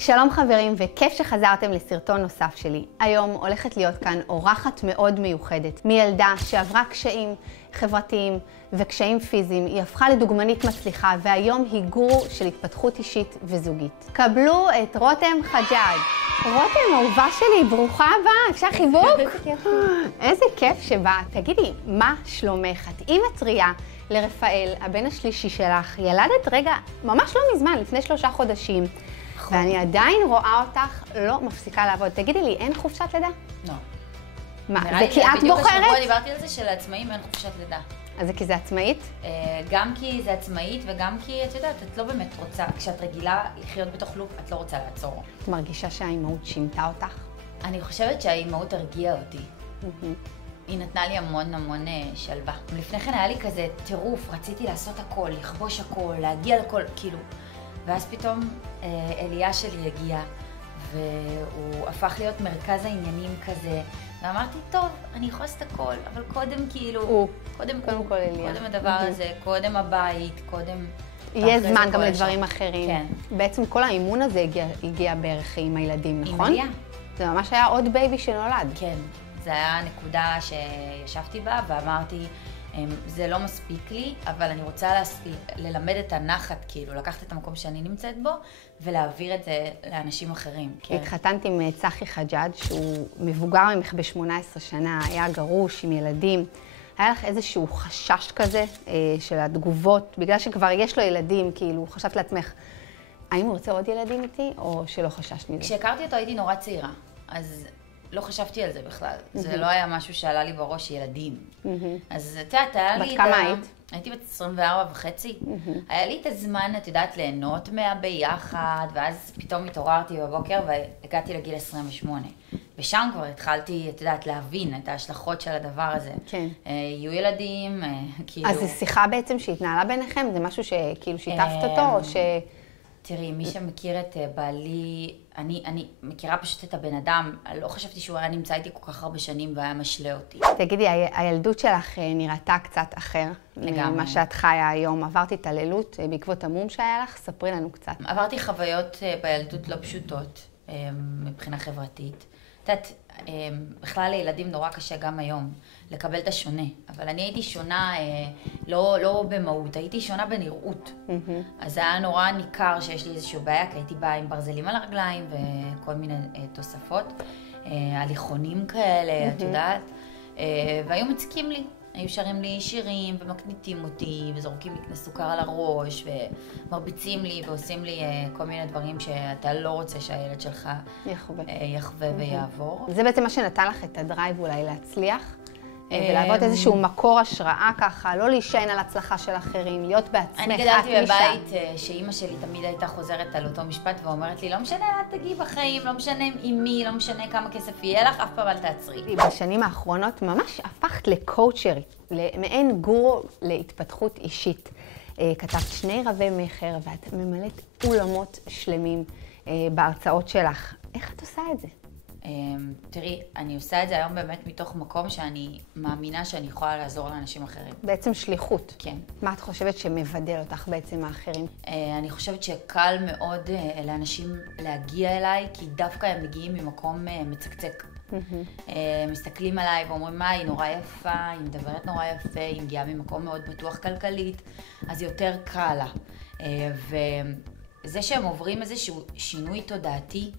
שלום חברים, וכיף שחזרתם לסרטון נוסף שלי. היום הולכת להיות כאן אורחת מאוד מיוחדת. מילדה שעברה קשיים חברתיים וקשיים פיזיים, היא הפכה לדוגמנית מצליחה, והיום היא גורו של התפתחות אישית וזוגית. קבלו את רותם חג'אג'. רותם, אהובה שלי, ברוכה הבאה, אפשר חיבוק? איזה כיף שבאת. תגידי, מה שלומך? את אימא טריה לרפאל, הבן השלישי שלך. ילדת רגע, ממש לא מזמן, לפני 3 חודשים. ואני עדיין רואה אותך לא מפסיקה לעבוד. תגידי לי, אין חופשת לידה? לא. מה, זה כי את בוחרת? בדיוק השבוע דיברתי על זה שלעצמאים אין חופשת לידה. אז זה כי זה עצמאית? גם כי זה עצמאית וגם כי, את יודעת, את לא באמת רוצה, כשאת רגילה לחיות בתוך לופ, את לא רוצה לעצור. את מרגישה שהאימהות שינתה אותך? אני חושבת שהאימהות הרגיעה אותי. היא נתנה לי המון שלווה. לפני כן היה לי כזה טירוף, רציתי לעשות הכל, לכבוש הכל, להגיע לכל, כאילו. ואז פתאום אליה שלי הגיע, והוא הפך להיות מרכז העניינים כזה. ואמרתי, טוב, אני יכולה לעשות הכל, אבל קודם כאילו, קודם אליה. קודם הדבר הזה, קודם הבית, קודם... יהיה זמן גם לדברים אחרים. כן. בעצם כל האימון הזה הגיע בערך עם הילדים, נכון? עם אליה. זה ממש היה עוד בייבי שנולד. כן. זה היה הנקודה שישבתי בה ואמרתי, זה לא מספיק לי, אבל אני רוצה ללמד את הנחת, כאילו, לקחת את המקום שאני נמצאת בו, ולהעביר את זה לאנשים אחרים. התחתנת עם צחי חג'אג' שהוא מבוגר ממך ב-18 שנה, היה גרוש עם ילדים. היה לך איזשהו חשש כזה של התגובות, בגלל שכבר יש לו ילדים, כאילו, חשבת לעצמך, האם הוא רוצה עוד ילדים איתי, או שלא חששת מזה? כשהכרתי אותו הייתי נורא צעירה, אז... לא חשבתי על זה בכלל. זה לא היה משהו שעלה לי בראש ילדים. אז את יודעת, היה לי את ה... בת כמה היית? הייתי בת 24 וחצי. היה לי את הזמן, את יודעת, ליהנות ביחד, ואז פתאום התעוררתי בבוקר והגעתי לגיל 28. ושם כבר התחלתי, את יודעת, להבין את ההשלכות של הדבר הזה. כן. יהיו ילדים, כאילו... אז זו שיחה בעצם שהתנהלה ביניכם? זה משהו שכאילו שיתפת אותו, או ש... תראי, מי שמכיר את בעלי, אני מכירה פשוט את הבן אדם, לא חשבתי שהוא היה נמצא איתי כל כך הרבה שנים והיה משלה אותי. תגידי, הילדות שלך נראתה קצת אחר ממה שאת חיה היום. עברת התעללות בעקבות המום שהיה לך? ספרי לנו קצת. עברתי חוויות בילדות לא פשוטות מבחינה חברתית. את יודעת, בכלל לילדים נורא קשה גם היום לקבל את השונה, אבל אני הייתי שונה לא במהות, הייתי שונה בנראות. אז זה היה נורא ניכר שיש לי איזושהי בעיה, כי הייתי באה עם ברזלים על הרגליים וכל מיני תוספות, הליכונים כאלה, את יודעת, והיו מצקים לי. היו שרים לי שירים ומקניטים אותי וזורקים לי סוכר על הראש ומרביצים לי ועושים לי כל מיני דברים שאתה לא רוצה שהילד שלך יחווה ויעבור. זה בעצם מה שנתן לך את הדרייב אולי להצליח ולעבוד איזשהו מקור השראה ככה, לא להישען על הצלחה של אחרים, להיות בעצמך. אני גדלתי בבית שאימא שלי תמיד הייתה חוזרת על אותו משפט ואומרת לי, לא משנה, את תגיעי בחיים, לא משנה עם מי, לא משנה כמה כסף יהיה לך, אף פעם אל תעצרי. בשנים האחרונות ממש הפכת לקואוצ'רית, למעין גורו להתפתחות אישית. כתבת 2 רבי מחר ואת ממלאת אולמות שלמים בהרצאות שלך. איך את עושה את זה? תראי, אני עושה את זה היום באמת מתוך מקום שאני מאמינה שאני יכולה לעזור לאנשים אחרים. בעצם שליחות. כן. מה את חושבת שמבדל אותך בעצם האחרים? אני חושבת שקל מאוד לאנשים להגיע אליי, כי דווקא הם מגיעים ממקום מצקצק. מסתכלים עליי ואומרים, מה, היא נורא יפה, היא מדברת נורא יפה, היא מגיעה ממקום מאוד בטוח כלכלית, אז יותר קל לה. וזה שהם עוברים איזשהו שינוי תודעתי,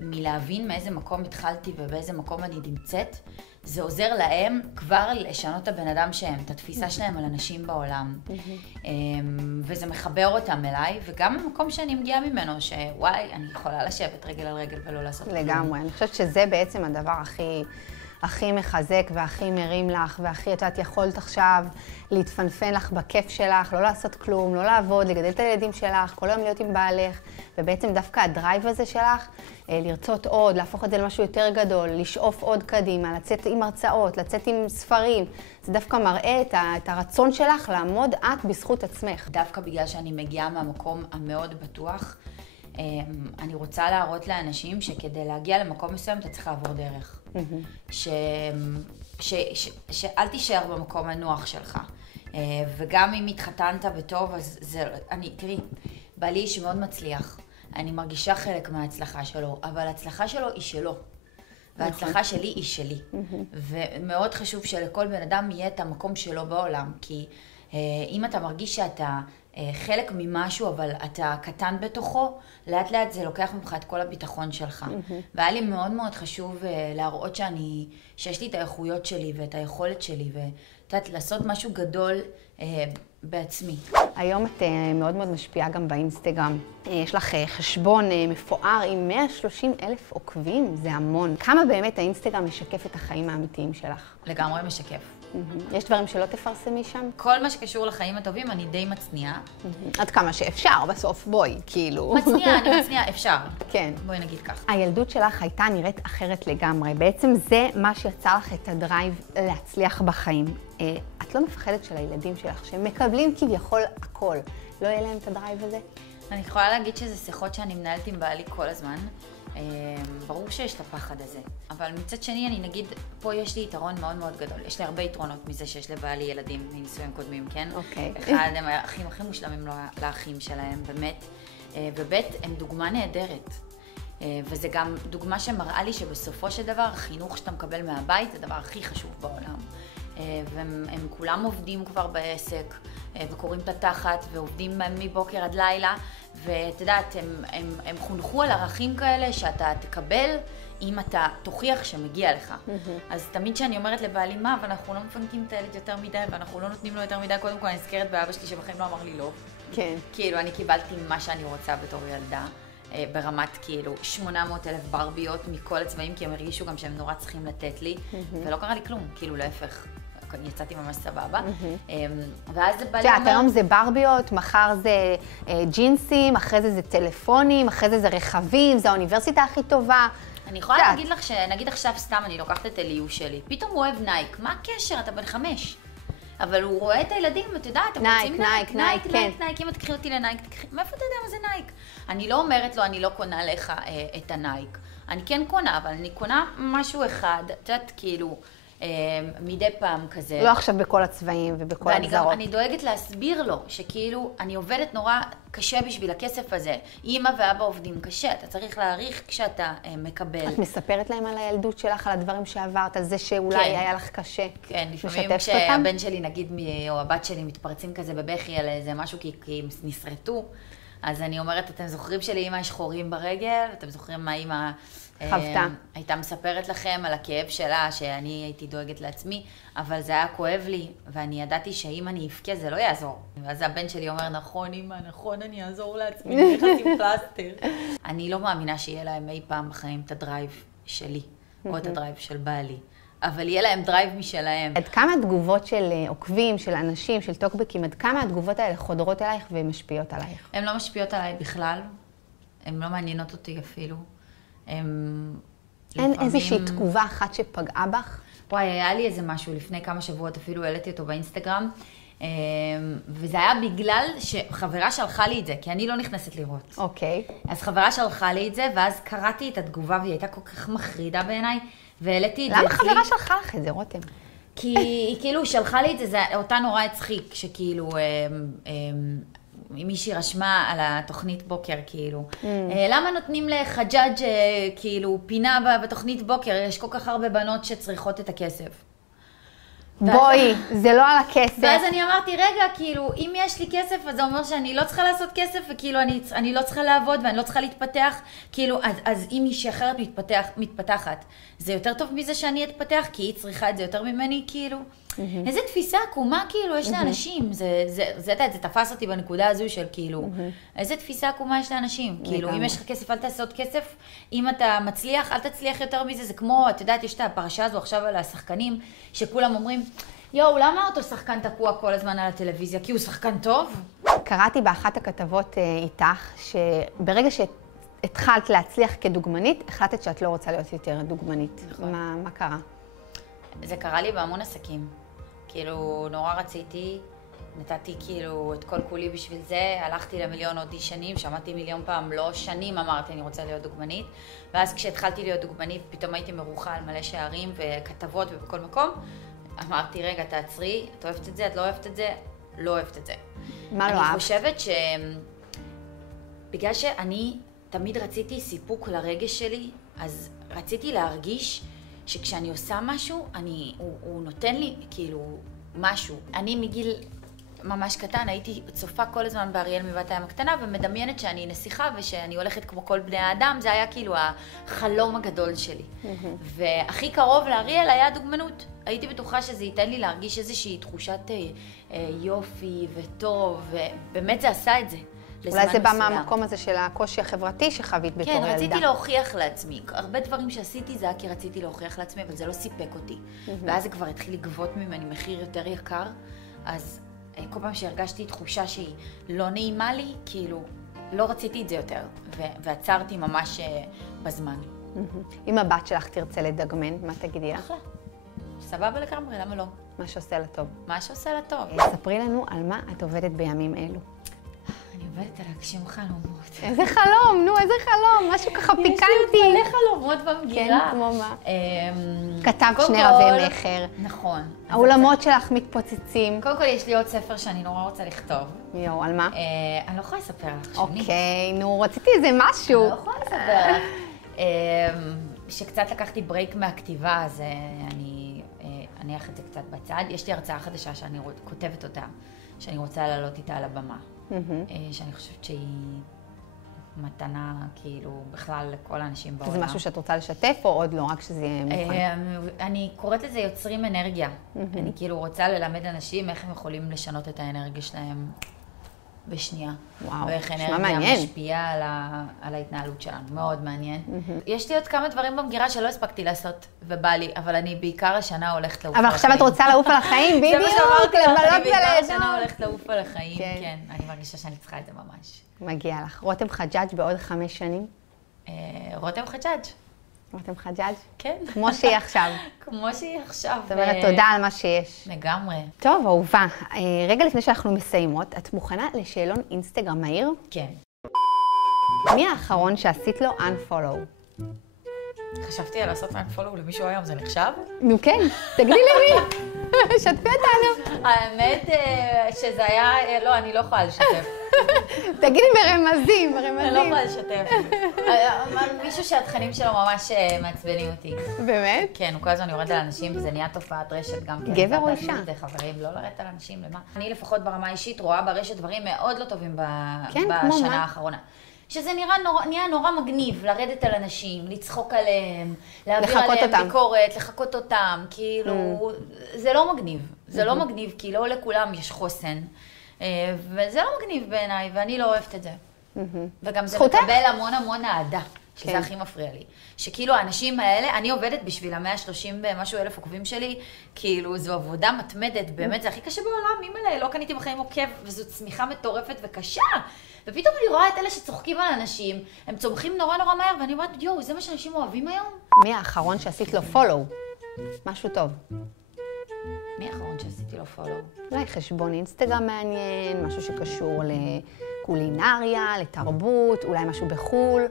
מלהבין מאיזה מקום התחלתי ובאיזה מקום אני נמצאת, זה עוזר להם כבר לשנות את הבן אדם שהם, את התפיסה שלהם על אנשים בעולם. וזה מחבר אותם אליי, וגם במקום שאני מגיעה ממנו, שוואי, אני יכולה לשבת רגל על רגל ולא לעשות כלום. לגמרי, אני חושבת שזה בעצם הדבר הכי מחזק והכי מרים לך, והכי את יכולת עכשיו להתפנפן לך בכיף שלך, לא לעשות כלום, לא לעבוד, לגדל את הילדים שלך, כל היום להיות עם בעלך, ובעצם דווקא הדרייב הזה שלך, לרצות עוד, להפוך את זה למשהו יותר גדול, לשאוף עוד קדימה, לצאת עם הרצאות, לצאת עם ספרים, זה דווקא מראה את הרצון שלך לעמוד את בזכות עצמך. דווקא בגלל שאני מגיעה מהמקום המאוד בטוח, אני רוצה להראות לאנשים שכדי להגיע למקום מסוים אתה צריך לעבור דרך. שאל תישאר במקום הנוח שלך. וגם אם התחתנת בטוב, אז תראי, בעלי שמאוד מצליח. אני מרגישה חלק מההצלחה שלו, אבל ההצלחה שלו היא שלו. וההצלחה שלי היא שלי. ומאוד חשוב שלכל בן אדם יהיה את המקום שלו בעולם, כי אם אתה מרגיש שאתה חלק ממשהו, אבל אתה קטן בתוכו, לאט לאט זה לוקח ממך את כל הביטחון שלך. והיה לי מאוד מאוד חשוב להראות שיש לי את האיכויות שלי ואת היכולת שלי, לעשות משהו גדול בעצמי. היום את מאוד מאוד משפיעה גם באינסטגרם. יש לך חשבון מפואר עם 130,000 עוקבים, זה המון. כמה באמת האינסטגרם משקף את החיים האמיתיים שלך? לגמרי משקף. יש דברים שלא תפרסמי שם? כל מה שקשור לחיים הטובים אני די מצניעה. עד כמה שאפשר, בסוף בואי, כאילו. אני מצניעה, אפשר. כן. בואי נגיד ככה. הילדות שלך הייתה נראית אחרת לגמרי. בעצם זה מה שיצר לך את הדרייב להצליח בחיים. את לא מפחדת של הילדים שלך, שהם מקבלים כביכול הכל. לא יהיה להם את הדרייב הזה? אני יכולה להגיד שזה שיחות שאני מנהלת עם בעלי כל הזמן. ברור שיש את הפחד הזה, אבל מצד שני אני נגיד, פה יש לי יתרון מאוד מאוד גדול. יש לי הרבה יתרונות מזה שיש לבעלי ילדים מנישואים קודמים, כן? אוקיי. אחד, הם האחים הכי מושלמים לאחים שלהם, באמת. ובית, הם דוגמה נהדרת. וזה גם דוגמה שמראה לי שבסופו של דבר, החינוך שאתה מקבל מהבית זה הדבר הכי חשוב בעולם. והם כולם עובדים כבר בעסק, וקוראים את התחת, ועובדים מבוקר עד לילה, ואת יודעת, הם חונכו על ערכים כאלה שאתה תקבל אם אתה תוכיח שמגיע לך. אז תמיד שאני אומרת לבעלי מה, ואנחנו לא מפנקים את הילד יותר מדי, ואנחנו לא נותנים לו יותר מדי, קודם כל אני נזכרת באבא שלי שבחיים לא אמר לי לא. כן. כאילו, אני קיבלתי מה שאני רוצה בתור ילדה, ברמת כאילו 800,000 ברביות מכל הצבעים, כי הם הרגישו גם שהם נורא צריכים לתת לי, ולא קרה לי כלום, כאילו להפך. יצאתי ממש סבבה, ואז זה בא לי אומר... היום זה ברביות, מחר זה ג'ינסים, אחרי זה טלפונים, אחרי זה רכבים, זה האוניברסיטה הכי טובה. אני יכולה להגיד לך שנגיד עכשיו סתם אני לוקחת את אליהו שלי, פתאום הוא אוהב נייק, מה הקשר? אתה בן 5. אבל הוא רואה את הילדים, ואתה יודעת, הם רוצים נייק, אם תקחי אותי לנייק, מאיפה אתה יודע מה זה נייק? אני לא אומרת לו, אני לא קונה לך את הנייק. אני כן קונה, אבל אני קונה משהו אחד, את יודעת, כאילו... מדי פעם כזה. לא עכשיו בכל הצבעים ובכל הגזרות. ואני דואגת להסביר לו שכאילו אני עובדת נורא קשה בשביל הכסף הזה. אמא ואבא עובדים קשה, אתה צריך להעריך כשאתה מקבל. את מספרת להם על הילדות שלך, על הדברים שעברת, על זה שאולי היה לך קשה. כן, לפעמים כשהבן שלי נגיד או הבת שלי מתפרצים כזה בבכי על איזה משהו כי הם נסרטו, אז אני אומרת, אתם זוכרים שלאמא יש חורים ברגל? אתם זוכרים מה אמא... חוותה. הייתה מספרת לכם על הכאב שלה, שאני הייתי דואגת לעצמי, אבל זה היה כואב לי, ואני ידעתי שאם אני אבכה זה לא יעזור. ואז הבן שלי אומר, נכון אמא, נכון, אני אעזור לעצמי, אני איך לשים פלסטר. אני לא מאמינה שיהיה להם אי פעם בחיים את הדרייב שלי, או את הדרייב של בעלי. אבל יהיה להם דרייב משלהם. עד כמה התגובות של עוקבים, של אנשים, של טוקבקים, עד כמה התגובות האלה חודרות אלייך ומשפיעות עלייך? הן לא משפיעות עליי בכלל, הן לא מעניינות אותי אפילו. אין איזושהי תגובה אחת שפגעה בך? וואי, היה לי איזה משהו לפני כמה שבועות, אפילו העליתי אותו באינסטגרם, וזה היה בגלל שחברה שלחה לי את זה, כי אני לא נכנסת לראות. אוקיי. אז חברה שלחה לי את זה, ואז קראתי את התגובה, והיא הייתה כל כך מחרידה בעיניי, והעליתי את זה. למה חברה שלחה לך את זה, רותם? כי היא כאילו שלחה לי את זה, אותה נורא הצחיק, שכאילו... מישהי רשמה על התוכנית בוקר, כאילו. למה נותנים לחג'אג' כאילו פינה בתוכנית בוקר? יש כל כך הרבה בנות שצריכות את הכסף. בואי, זה לא על הכסף. ואז אני אמרתי, רגע, כאילו, אם יש לי כסף, אז זה אומר שאני לא צריכה לעשות כסף, וכאילו אני לא צריכה לעבוד ואני לא צריכה להתפתח. כאילו, אז אם מישהי אחרת מתפתחת, זה יותר טוב מזה שאני אתפתח, כי היא צריכה את זה יותר ממני, כאילו. איזה תפיסה עקומה, כאילו, יש לאנשים. זה תפס אותי בנקודה הזו של, כאילו, איזה תפיסה עקומה יש לאנשים. כאילו, אם יש לך כסף, אל תעשה עוד כסף. אם אתה מצליח, אל תצליח יותר מזה. זה כמו, את יודעת, יש את הפרשה הזו עכשיו על השחקנים, שכולם אומרים, יואו, למה אותו שחקן תקוע כל הזמן על הטלוויזיה? כי הוא שחקן טוב? קראתי באחת הכתבות איתך, שברגע שהתחלת להצליח כדוגמנית, החלטת שאת לא רוצה להיות יותר דוגמנית. מה קרה? זה קרה לי בהמון עסקים. כאילו, נורא רציתי, נתתי כאילו את כל כולי בשביל זה, הלכתי למיליון אודישנים, שמעתי מיליון פעם, לא שנים אמרתי אני רוצה להיות דוגמנית, ואז כשהתחלתי להיות דוגמנית, פתאום הייתי מרוחה על מלא שערים וכתבות ובכל מקום, אמרתי, רגע, תעצרי, את אוהבת את זה, את לא אוהבת את זה? לא אוהבת את זה. מה לא אהבת? אני חושבת שבגלל שאני תמיד רציתי סיפוק לרגש שלי, אז רציתי להרגיש שכשאני עושה משהו, הוא נותן לי כאילו משהו. אני מגיל ממש קטן, הייתי צופה כל הזמן באריאל מבת הים הקטנה, ומדמיינת שאני נסיכה ושאני הולכת כמו כל בני האדם, זה היה כאילו החלום הגדול שלי. והכי קרוב לאריאל היה הדוגמנות. הייתי בטוחה שזה ייתן לי להרגיש איזושהי תחושת יופי וטוב, ובאמת זה עשה את זה. אולי זה בא מהמקום הזה של הקושי החברתי שחווית בתור ילדה. כן, רציתי להוכיח לעצמי. הרבה דברים שעשיתי זה היה כי רציתי להוכיח לעצמי, אבל זה לא סיפק אותי. ואז זה כבר התחיל לגבות ממני מחיר יותר יקר, אז כל פעם שהרגשתי תחושה שהיא לא נעימה לי, כאילו, לא רציתי את זה יותר, ועצרתי ממש בזמן. אם הבת שלך תרצה לדגמן, מה תגידי לה? אחלה. סבבה לגמרי, למה לא? מה שעושה לה טוב. מה שעושה לה טוב. ספרי לנו על מה את עובדת בימים אלו. אני עובדת על להגשים חלומות. איזה חלום, נו, איזה חלום, משהו ככה פיקנטי. יש לי מלא חלומות במגירה. כן, כמו מה? כתב שני רבי מכר. נכון. האולמות שלך מתפוצצים. קודם כל יש לי עוד ספר שאני נורא רוצה לכתוב. יואו, על מה? אני לא יכולה לספר לך, שני. אוקיי, נו, רציתי איזה משהו. אני לא יכולה לספר לך. שקצת לקחתי ברייק מהכתיבה, אז אני אניח את זה קצת בצד. יש לי הרצאה חדשה שאני כותבת אותה, שאני רוצה לעלות איתה על הבמה. שאני חושבת שהיא מתנה, כאילו, בכלל לכל האנשים בעולם. זה משהו שאת רוצה לשתף, או עוד לא, רק שזה יהיה מוכן? אני קוראת לזה יוצרים אנרגיה. אני כאילו רוצה ללמד אנשים איך הם יכולים לשנות את האנרגיה שלהם בשנייה. וואו, ואיך נשמע מעניין. אנרגיה משפיעה על ההתנהלות שלנו. מאוד מעניין. יש לי עוד כמה דברים במגירה שלא הספקתי לעשות, ובא לי, אבל אני בעיקר השנה הולכת לעוף על אבל החיים. עכשיו את רוצה לעוף על החיים, בדיוק, לבלות בעיקר וליהנות. השנה הולכת לעוף על החיים, כן. אני מרגישה שאני צריכה את זה ממש. מגיע לך. רותם חג'אג' בעוד 5 שנים? רותם חג'אג'. רותם חג'אג'? כן. כמו שהיא עכשיו. כמו שהיא עכשיו. זאת אומרת, תודה על מה שיש. לגמרי. טוב, אהובה, רגע לפני שאנחנו מסיימות, את מוכנה לשאלון אינסטגרם מהיר? כן. מי האחרון שעשית לו unfollow? חשבתי על לעשות unfollow למישהו היום, זה נחשב? נו כן, תגידי למי. שתפי אותנו. האמת שזה היה, לא, אני לא יכולה לשתף. תגידי ברמזים, ברמזים. אני לא יכולה לשתף. מישהו שהתכנים שלו ממש מעצבנים אותי. באמת? כן, הוא כל הזמן יורד על אנשים, וזה נהיה תופעת רשת גם כן. גבר או אישה? זה חברים, לא לרדת על אנשים, למה? אני לפחות ברמה האישית רואה ברשת דברים מאוד לא טובים בשנה האחרונה. שזה נהיה נורא מגניב, לרדת על אנשים, לצחוק עליהם, להעביר עליהם ביקורת, לחכות אותם, כאילו, זה לא מגניב. זה לא מגניב, כי לא לכולם יש חוסן. וזה לא מגניב בעיניי, ואני לא אוהבת את זה. וגם זה מקבל המון אהדה, שזה הכי מפריע לי. שכאילו האנשים האלה, אני עובדת בשביל 130 ומשהו אלף עוקבים שלי, כאילו זו עבודה מתמדת, באמת זה הכי קשה בעולם, אימא'לה, לא קניתי בחיים עוקב, וזו צמיחה מטורפת וקשה. ופתאום אני רואה את אלה שצוחקים על אנשים, הם צומחים נורא מהר, ואני אומרת, יואו, זה מה שאנשים אוהבים היום? מי האחרון שעשית לו follow? משהו טוב. מי האחרון שעשיתי לו follow? אולי חשבון אינסטגרם מעניין, משהו שקשור לקולינריה, לתרבות, אולי משהו בחול.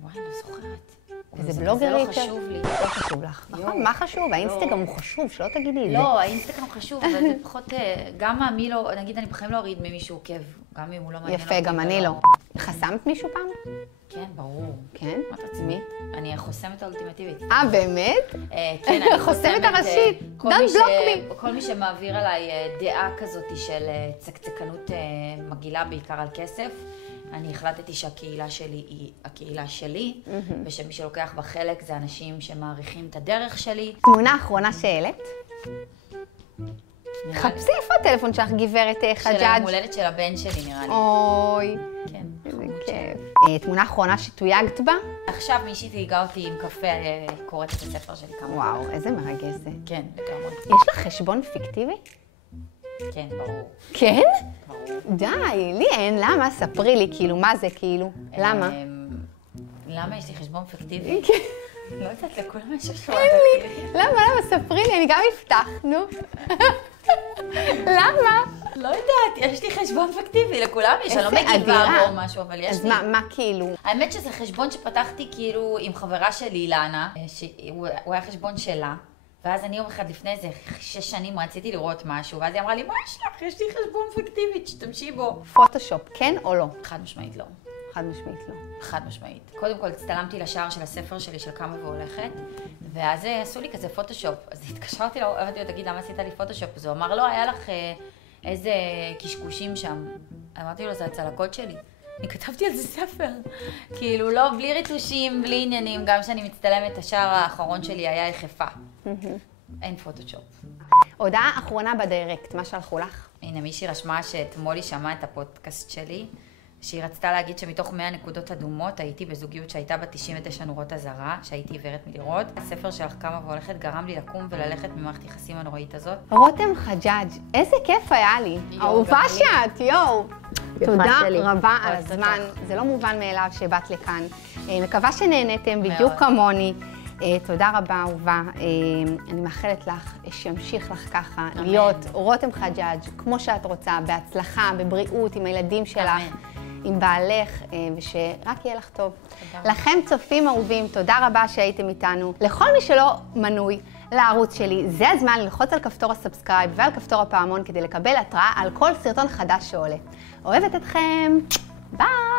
וואי, לא זוכרת. איזה בלוגרית. זה לא חשוב לי. לא חשוב לך. נכון, מה חשוב? האינסטגרם הוא חשוב, שלא תגידי את זה. לא, האינסטגרם חשוב, אבל זה פחות, גם מי לא, נגיד אני בחיים לא אוריד ממישהו עוקב, גם אם הוא לא מעניין אותי. יפה, גם אני לא. חסמת מישהו פעם? כן, ברור. כן? מה אתה מי? אני החוסמת האולטימטיבית. באמת? כן, אני חוסמת הראשית. Don't block me. כל מי שמעביר עליי דעה כזאת של צקצקנות מגעילה בעיקר על כסף, אני החלטתי שהקהילה שלי היא הקהילה שלי, ושמי שלוקח בה חלק זה אנשים שמעריכים את הדרך שלי. תמונה אחרונה שהעלית? חפשי איפה הטלפון שלך, גברת חג'אג'. של היום הולדת של הבן שלי נראה לי. אוי. כן. איזה כיף. תמונה אחרונה שתויגת בה? עכשיו מישהי תהיגה אותי עם קפה, קוראת את הספר שלי כמה. וואו, איזה מרגש זה. כן, לגמרי. יש לך חשבון פיקטיבי? כן, ברור. כן? ברור. די, לי אין, למה? ספרי לי, כאילו, מה זה, כאילו? למה? למה יש לי חשבון פיקטיבי? לא יודעת, לכולם יש חשבון פיקטיבי. למה? ספרי לי, אני גם אפתח, נו. למה? לא יודעת, יש לי חשבון פיקטיבי, לכולם יש, אני לא מגיבה או משהו, אבל יש לי. אז מה כאילו? האמת שזה חשבון שפתחתי כאילו עם חברה שלי, אילנה, שהוא היה חשבון שלה. ואז אני יום אחד לפני איזה 6 שנים רציתי לראות משהו, ואז היא אמרה לי, מה יש לך? יש לי חשבון פיקטיבי, שתמשי בו. פוטושופ, כן או לא? חד משמעית לא. חד משמעית לא. חד משמעית. קודם כל, הצטלמתי לשער של הספר שלי של קמה והולכת, ואז עשו לי כזה פוטושופ. אז התקשרתי לו, אמרתי לו, תגיד, למה עשית לי פוטושופ? אז הוא אמר, לא, היה לך איזה קשקושים שם. אמרתי לו, זה הצלקות שלי. אני כתבתי על זה ספר. כאילו, לא, בלי ריטושים, בלי עניינים. גם כשאני מצטלמת, השער האחרון שלי היה יחפה. אין פוטושופ. הודעה אחרונה בדיירקט, מה שלחו לך? הנה, מישהי רשמה שאתמול היא שמעה את הפודקאסט שלי, שהיא רצתה להגיד שמתוך 100 נקודות אדומות הייתי בזוגיות שהייתה בה 99 נורות אזהרה, שהייתי עיוורת מלראות. הספר שלך קמה והולכת גרם לי לקום וללכת ממערכת יחסים הנוראית הזאת. רותם חג'אג', איזה כיף היה לי. אהובה שאת, יואו. תודה רבה על הזמן. זה לא מובן מאליו שבאת לכאן. מקווה שנהנתם בדיוק כמוני. תודה רבה, אהובה. אני מאחלת לך שימשיך לך ככה להיות רותם חג'אג' כמו שאת רוצה, בהצלחה, בבריאות, עם הילדים שלך, עם בעלך, ושרק יהיה לך טוב. לכם צופים אהובים, תודה רבה שהייתם איתנו. לכל מי שלא מנוי לערוץ שלי, זה הזמן ללחוץ על כפתור הסאבסקרייב ועל כפתור הפעמון כדי לקבל התראה על כל סרטון חדש שעולה. אוהבת אתכם, ביי!